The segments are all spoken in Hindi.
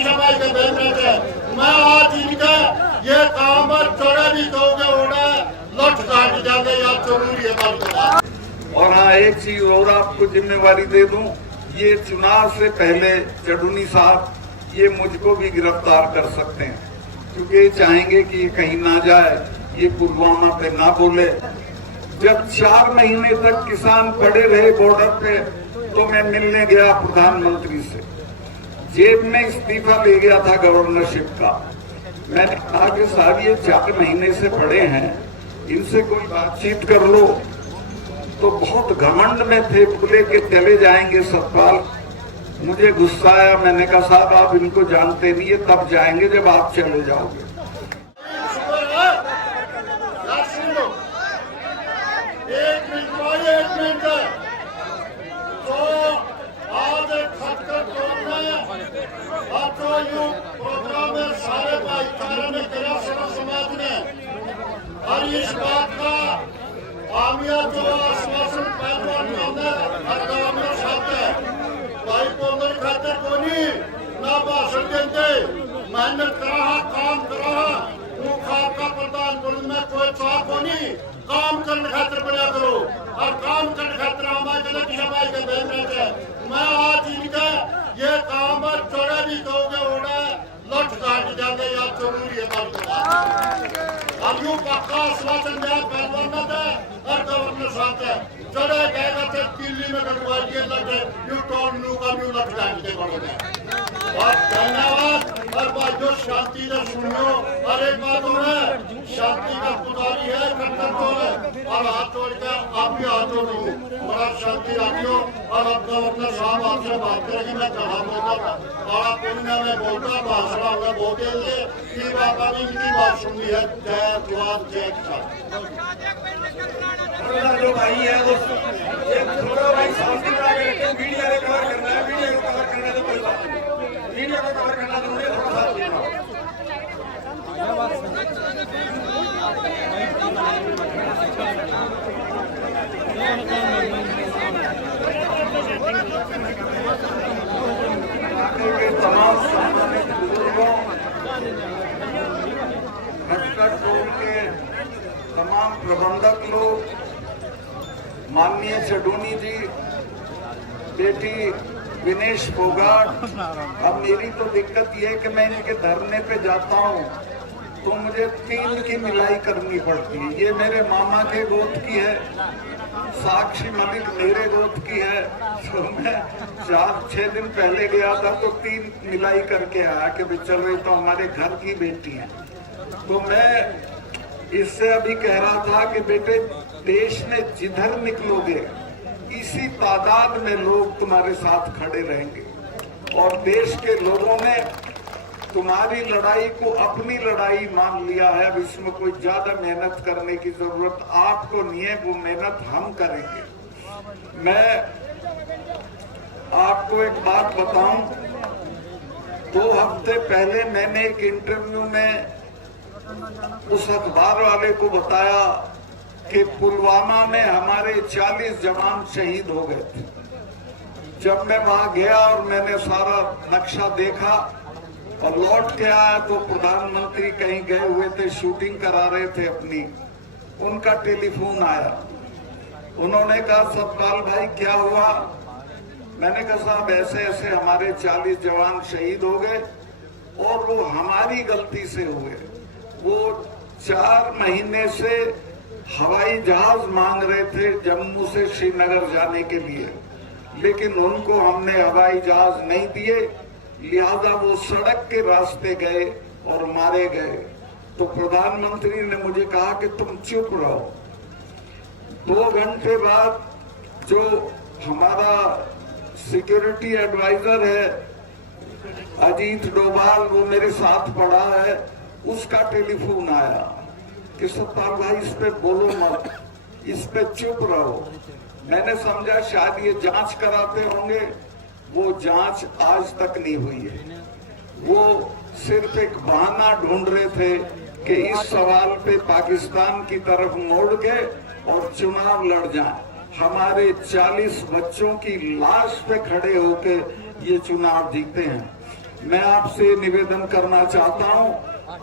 समाज के बेहतर है। मैं आज इनका ये काम चौड़ा भी दोगे ओड़ा लठ काट जाते या जरूरी है बात। और हाँ, एक चीज और आपको जिम्मेवारी दे दूं, ये चुनाव से पहले चडुनी साहब ये मुझको भी गिरफ्तार कर सकते हैं, क्योंकि ये चाहेंगे कि ये कहीं ना जाए, ये पुलवामा पे ना बोले। जब 4 महीने तक किसान खड़े रहे बॉर्डर पे, तो मैं मिलने गया प्रधानमंत्री से, जेब में इस्तीफा ले गया था गवर्नरशिप का। मैंने कहा कि साहब ये 4 महीने से पड़े हैं, इनसे कोई बातचीत कर लो। तो बहुत घमंड में थे, बोले कि चले जाएंगे सतपाल। मुझे गुस्सा आया, मैंने कहा साहब आप इनको जानते नहीं है, तब जाएंगे जब आप चले जाओगे। एक मिनट तो आज खटकर प्रोग्राम में सारे भाईचारे ने करा, समाज ने, और इस बात का आमिया जो आश्वासन पहलवान गवर्नर साहब है, भाई पोंगल खाते कोनी ना भाषण देते, मेहनत करा काम करा, वो खाका प्रदान में कोई चाह कोनी, काम करने खातिर बना करो, और काम करने खातिर हमारे समाज के बेहतर है। मैं आज इनका ये काम चौड़ा भी दोगे ओड़ा लठ काट जाते या जरूरी है बात। अब यूं पक्का आश्वासन दिया पहलवान था और गवर्नर साहब है, चढ़े गएगा तो दिल्ली में गड़बड़ के लगे यूं टोल नू का यूं लठ काट के बढ़ोगे। और धन्यवाद। और बात जो शांति ने सुनो, और एक बात है, शांति का पुजारी है, कर्तव्य है, और हाथ जोड़ के आप भी हाथ जोड़ो, बड़ा शांति रखियो। और अब गवर्नर साहब आपसे बात करेंगे, मैं कहा बोलता था, बड़ा पुण्य में बोलता, भाषण हमने बोलते थे कि बाबा ने इनकी बात सुनी है। जय जवान जय किसान। जो भाई है वो एक छोटा भाई शांति मीडिया ने कवर करना है, मीडिया को कवर करना तो कोई बात नहीं, मीडिया को कवर करना तो मुझे थोड़ा सा देना। तमाम सम्मानित बुजुर्गों, खटखट टोल के तमाम प्रबंधक लोग, माननीय चडुनी जी, बेटी विनेश फोगाट। अब मेरी तो दिक्कत ये है कि मैं इनके धरने पे जाता हूँ तो मुझे 3 की मिलाई करनी पड़ती है। ये मेरे मामा के गोद की है, साक्षी मलिक मेरे गोद की है। तो मैं 4-6 दिन पहले गया था तो 3 मिलाई करके आया कि चलो ये तो हमारे घर की बेटी है। तो मैं इससे अभी कह रहा था कि बेटे, देश में जिधर निकलोगे इसी तादाद में लोग तुम्हारे साथ खड़े रहेंगे, और देश के लोगों ने तुम्हारी लड़ाई को अपनी लड़ाई मान लिया है। अब इसमें कोई ज्यादा मेहनत करने की जरूरत आपको नहीं है, वो मेहनत हम करेंगे। मैं आपको एक बात बताऊं, 2 हफ्ते पहले मैंने एक इंटरव्यू में उस अखबार वाले को बताया कि पुलवामा में हमारे 40 जवान शहीद हो गए थे। जब मैं वहां गया और मैंने सारा नक्शा देखा और लौट के आया तो प्रधानमंत्री कहीं गए हुए थे, शूटिंग करा रहे थे अपनी। उनका टेलीफोन आया, उन्होंने कहा सतपाल भाई क्या हुआ? मैंने कहा साहब ऐसे ऐसे हमारे 40 जवान शहीद हो गए और वो हमारी गलती से हुए। वो 4 महीने से हवाई जहाज मांग रहे थे जम्मू से श्रीनगर जाने के लिए, लेकिन उनको हमने हवाई जहाज नहीं दिए, लिहाजा वो सड़क के रास्ते गए और मारे गए। तो प्रधानमंत्री ने मुझे कहा कि तुम चुप रहो। 2 घंटे बाद जो हमारा सिक्योरिटी एडवाइजर है अजीत डोभाल, वो मेरे साथ पड़ा है, उसका टेलीफोन आया कि सतपाल भाई इस पे बोलो मत, इस पे चुप रहो। मैंने समझा शायद ये जांच कराते होंगे, वो जांच आज तक नहीं हुई है। वो सिर्फ एक बहाना ढूंढ रहे थे कि इस सवाल पे पाकिस्तान की तरफ मोड़ के और चुनाव लड़ जाएं। हमारे 40 बच्चों की लाश पे खड़े होके ये चुनाव जीते हैं। मैं आपसे निवेदन करना चाहता हूं,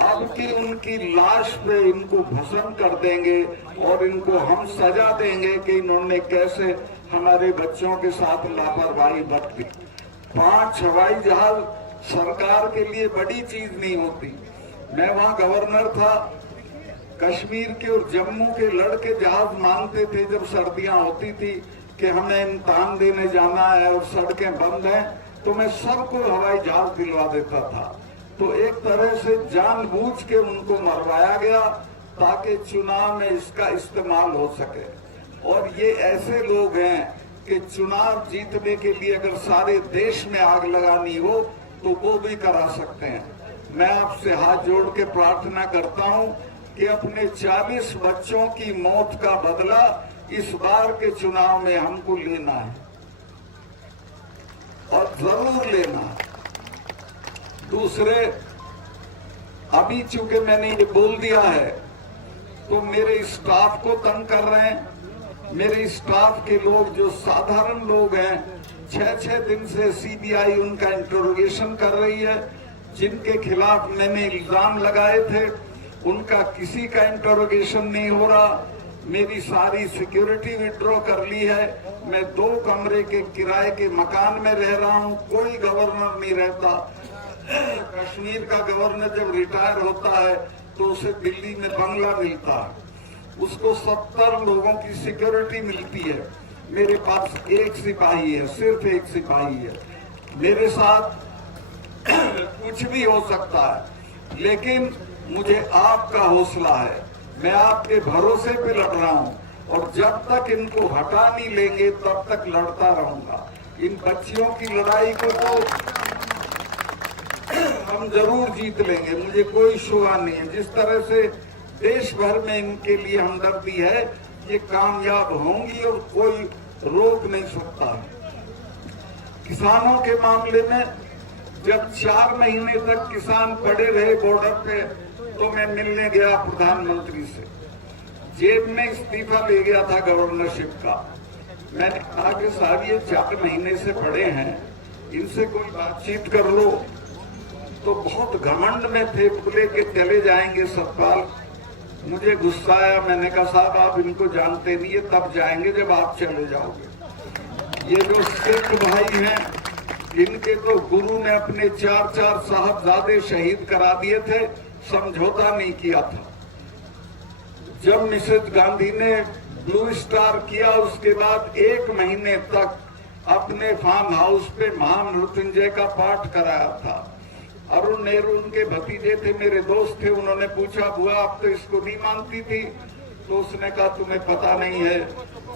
अब की उनकी लाश पे इनको भस्म कर देंगे और इनको हम सजा देंगे कि इन्होंने कैसे हमारे बच्चों के साथ लापरवाही बरती। 5 हवाई जहाज सरकार के लिए बड़ी चीज नहीं होती। मैं वहां गवर्नर था, कश्मीर के और जम्मू के लड़के जहाज मांगते थे जब सर्दियां होती थी कि हमें इम्तिहान देने जाना है और सड़कें बंद हैं, तो मैं सबको हवाई जहाज दिलवा देता था। तो एक तरह से जानबूझ के उनको मरवाया गया ताकि चुनाव में इसका इस्तेमाल हो सके। और ये ऐसे लोग हैं कि चुनाव जीतने के लिए अगर सारे देश में आग लगानी हो तो वो भी करा सकते हैं। मैं आपसे हाथ जोड़ के प्रार्थना करता हूं कि अपने 40 बच्चों की मौत का बदला इस बार के चुनाव में हमको लेना है और जरूर लेना है। दूसरे, अभी चूंकि मैंने ये बोल दिया है तो मेरे स्टाफ को तंग कर रहे हैं। मेरे स्टाफ के लोग जो साधारण लोग हैं, 6-6 दिन से सीबीआई उनका इंटरोगेशन कर रही है। जिनके खिलाफ मैंने इल्जाम लगाए थे उनका किसी का इंटरोगेशन नहीं हो रहा। मेरी सारी सिक्योरिटी विड्रॉ कर ली है। मैं 2 कमरे के किराए के मकान में रह रहा हूं, कोई गवर्नर नहीं रहता। कश्मीर का गवर्नर जब रिटायर होता है तो उसे दिल्ली में बंगला मिलता है, उसको 70 लोगों की सिक्योरिटी मिलती है। मेरे पास 1 सिपाही है, सिर्फ 1 सिपाही है। मेरे साथ कुछ भी हो सकता है, लेकिन मुझे आपका हौसला है। मैं आपके भरोसे पे लड़ रहा हूं और जब तक इनको हटा नहीं लेंगे तब तक लड़ता रहूंगा। इन बच्चियों की लड़ाई को तो हम जरूर जीत लेंगे, मुझे कोई शुबा नहीं है। जिस तरह से देश भर में इनके लिए हमदर्दी है, ये कामयाब होंगी और कोई रोक नहीं सकता। किसानों के मामले में जब 4 महीने तक किसान पड़े रहे बॉर्डर पे तो मैं मिलने गया प्रधानमंत्री से। जेब में इस्तीफा ले गया था गवर्नरशिप का। मैंने कहा कि साहब ये 4 महीने से पड़े हैं, इनसे कोई बातचीत कर लो। तो बहुत घमंड में थे, बोले कि चले जाएंगे सतपाल। मुझे गुस्सा आया, मैंने कहा साहब आप इनको जानते नहीं है, तब जाएंगे जब आप चले जाओगे। ये जो सिख भाई हैं, इनके तो गुरु ने अपने 4-4 साहबजादे शहीद करा दिए थे, समझौता नहीं किया था। जब मिसेज गांधी ने ब्लू स्टार किया उसके बाद 1 महीने तक अपने फार्म हाउस पे महामृत्युंजय का पाठ कराया था। अरुण नेहरू उनके भतीजे थे, मेरे दोस्त थे। उन्होंने पूछा बुआ आप तो इसको नहीं मानती थी? तो उसने कहा तुम्हें पता नहीं है,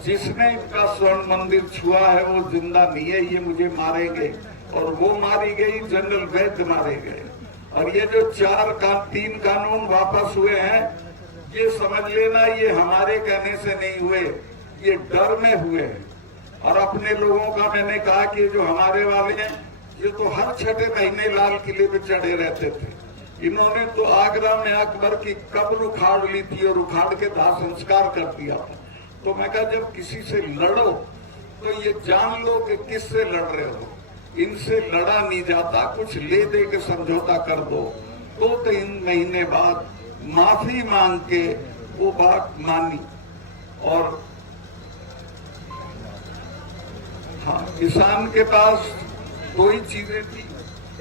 जिसने इनका स्वर्ण मंदिर छुआ है वो जिंदा नहीं है, ये मुझे मारेंगे। और वो मारी गई, जनरल वैद्य मारे गए। और ये जो 3 कानून वापस हुए हैं, ये समझ लेना ये हमारे कहने से नहीं हुए, ये डर में हुए हैं। और अपने लोगों का मैंने कहा कि जो हमारे वाले हैं ये तो हर 6ठे महीने लाल किले पे चढ़े रहते थे। इन्होंने तो आगरा में अकबर की कब्र उखाड़ ली थी और उखाड़ के दाह संस्कार कर दिया था। तो मैं कहा जब किसी से लड़ो तो ये जान लो कि किससे लड़ रहे हो। इनसे लड़ा नहीं जाता, कुछ ले दे के समझौता कर दो। 2-3 महीने बाद माफी मांग के वो बात मानी। और हाँ, किसान के पास 2 ही चीजें थी,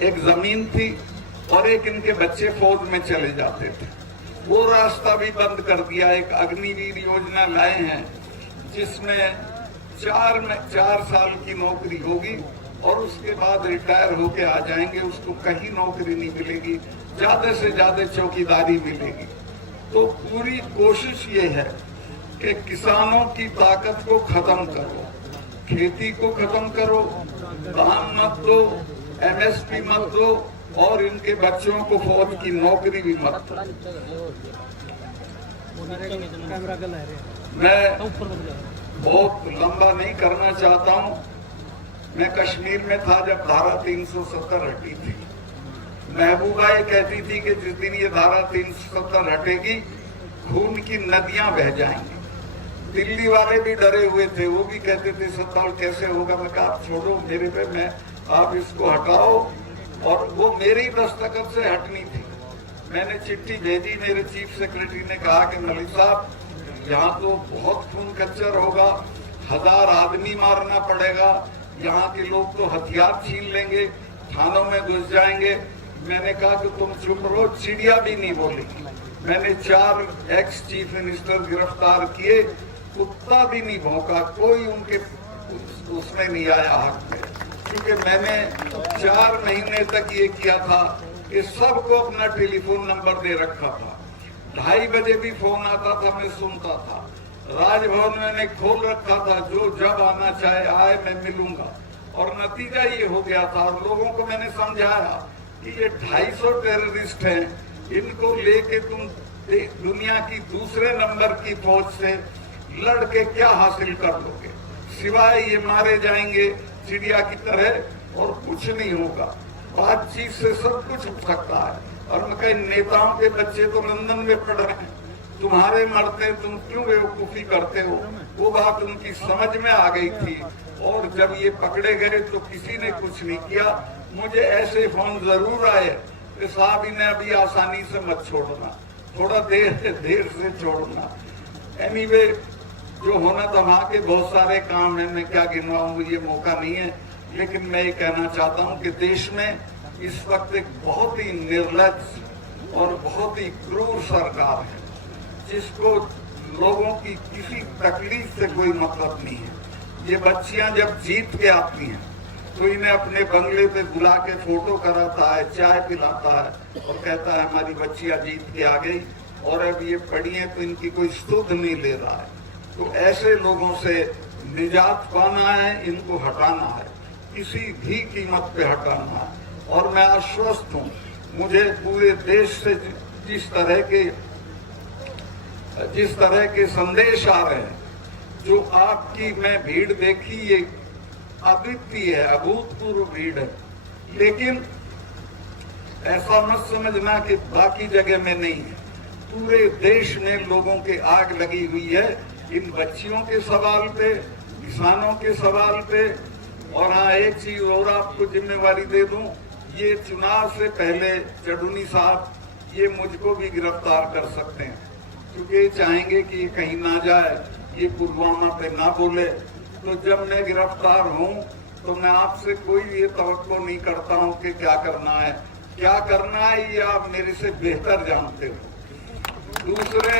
एक जमीन थी और एक इनके बच्चे फौज में चले जाते थे। वो रास्ता भी बंद कर दिया। एक अग्निवीर योजना लाए हैं जिसमें 4 साल की नौकरी होगी और उसके बाद रिटायर होके आ जाएंगे, उसको कहीं नौकरी नहीं मिलेगी, ज्यादा से ज्यादा चौकीदारी मिलेगी। तो पूरी कोशिश ये है कि किसानों की ताकत को खत्म करो, खेती को खत्म करो, दाम मत दो, MSP मत दो और इनके बच्चों को फौज की नौकरी भी मत दो। मैं बहुत लंबा नहीं करना चाहता हूं। मैं कश्मीर में था जब धारा 370 हटी थी। महबूबा ये कहती थी कि जिस दिन ये धारा 370 हटेगी खून की नदियां बह जाएंगी। दिल्ली वाले भी डरे हुए थे, वो भी कहते थे सत्ताल कैसे होगा। मैं कहा आप छोड़ो मेरे पे, मैं आप इसको हटाओ, और वो मेरी दस्तखत से हटनी थी। मैंने चिट्ठी भेजी, मेरे चीफ सेक्रेटरी ने कहा कि मलिक साहब यहाँ तो बहुत खून खच्चर होगा, 1000 आदमी मारना पड़ेगा, यहाँ के लोग तो हथियार छीन लेंगे, थानों में घुस जाएंगे। मैंने कहा कि तुम चुप रहो, चिड़िया भी नहीं बोली। मैंने 4 एक्स चीफ मिनिस्टर गिरफ्तार किए, कुत्ता भी नहीं भौंका, कोई उनके उसमें नहीं आया हक में, क्योंकि मैंने 4 महीने तक ये किया था कि सबको अपना टेलीफोन नंबर दे रखा था। 2:30 बजे भी फोन आता था, मैं सुनता था। राजभवन मैंने खोल रखा था, जो जब आना चाहे आए, मैं मिलूंगा। और नतीजा ये हो गया था। और लोगों को मैंने समझाया कि ये 250 टेररिस्ट हैं, इनको लेके तुम दुनिया की दूसरे नंबर की फौज से लड़ के क्या हासिल कर लोगे, सिवाय ये मारे जाएंगे चिड़िया की तरह, और कुछ नहीं होगा। बातचीत से सब कुछ हो सकता है। और मैं कहीं नेताओं के बच्चे तो लंदन में पढ़ रहे हैं, तुम्हारे मरते तुम क्यों बेवकूफी करते हो, वो बात उनकी समझ में आ गई थी। और जब ये पकड़े गए तो किसी ने कुछ नहीं किया। मुझे ऐसे फोन जरूर आए कि साहब इन्हें अभी आसानी से मत छोड़ना, थोड़ा देर से छोड़ना। एनीवे, जो होना था वहां के बहुत सारे काम है, मैं क्या गिनवाऊं, मुझे मौका नहीं है। लेकिन मैं ये कहना चाहता हूं कि देश में इस वक्त एक बहुत ही निर्लज और बहुत ही क्रूर सरकार है, जिसको लोगों की किसी तकलीफ से कोई मतलब नहीं है। ये बच्चियां जब जीत के आती हैं तो इन्हें अपने बंगले पे बुला के फोटो कराता है, चाय पिलाता है और कहता है हमारी बच्चियां जीत के आ गई, और अब ये पढ़ी है तो इनकी कोई सुध नहीं ले रहा है। तो ऐसे लोगों से निजात पाना है, इनको हटाना है, किसी भी कीमत पे हटाना है। और मैं आश्वस्त हूँ, मुझे पूरे देश से जिस तरह के संदेश आ रहे हैं, जो आपकी मैं भीड़ देखी, ये अद्वितीय है, अभूतपूर्व भीड़ है। लेकिन ऐसा मत समझना कि बाकी जगह में नहीं है। पूरे देश में लोगों के आग लगी हुई है इन बच्चियों के सवाल पे, किसानों के सवाल पे। और हाँ, एक चीज और आपको जिम्मेवारी दे दूं, ये चुनाव से पहले चडूनी साहब ये मुझको भी गिरफ्तार कर सकते हैं, क्योंकि चाहेंगे कि ये कहीं ना जाए, ये पुलवामा पे ना बोले। तो जब मैं गिरफ्तार हूं तो मैं आपसे कोई ये तवक्को नहीं करता हूं कि क्या करना है, ये आप मेरे से बेहतर जानते हो। दूसरे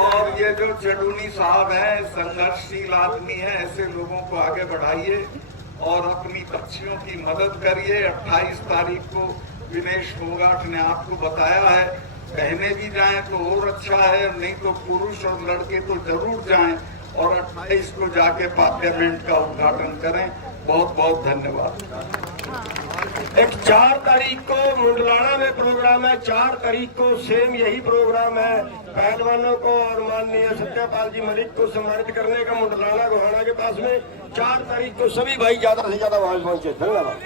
और ये जो चडूनी साहब है, संघर्षशील आदमी है, ऐसे लोगों को आगे बढ़ाइए और अपनी बच्चियों की मदद करिए। 28 तारीख को विनेश फोगाट ने आपको बताया है, बहने भी जाएं तो और अच्छा है, नहीं तो पुरुष और लड़के तो जरूर जाएं और 28 को जाके पार्लियामेंट का उद्घाटन करें। बहुत बहुत धन्यवाद। एक 4 तारीख को मुंडलाना में प्रोग्राम है, 4 तारीख को सेम यही प्रोग्राम है। पहलवानों को और माननीय सत्यपाल जी मलिक को सम्मानित करने का मुंडलाना गोहाना के पास में 4 तारीख को सभी भाई ज्यादा से ज्यादा वहां पहुंचे। धन्यवाद।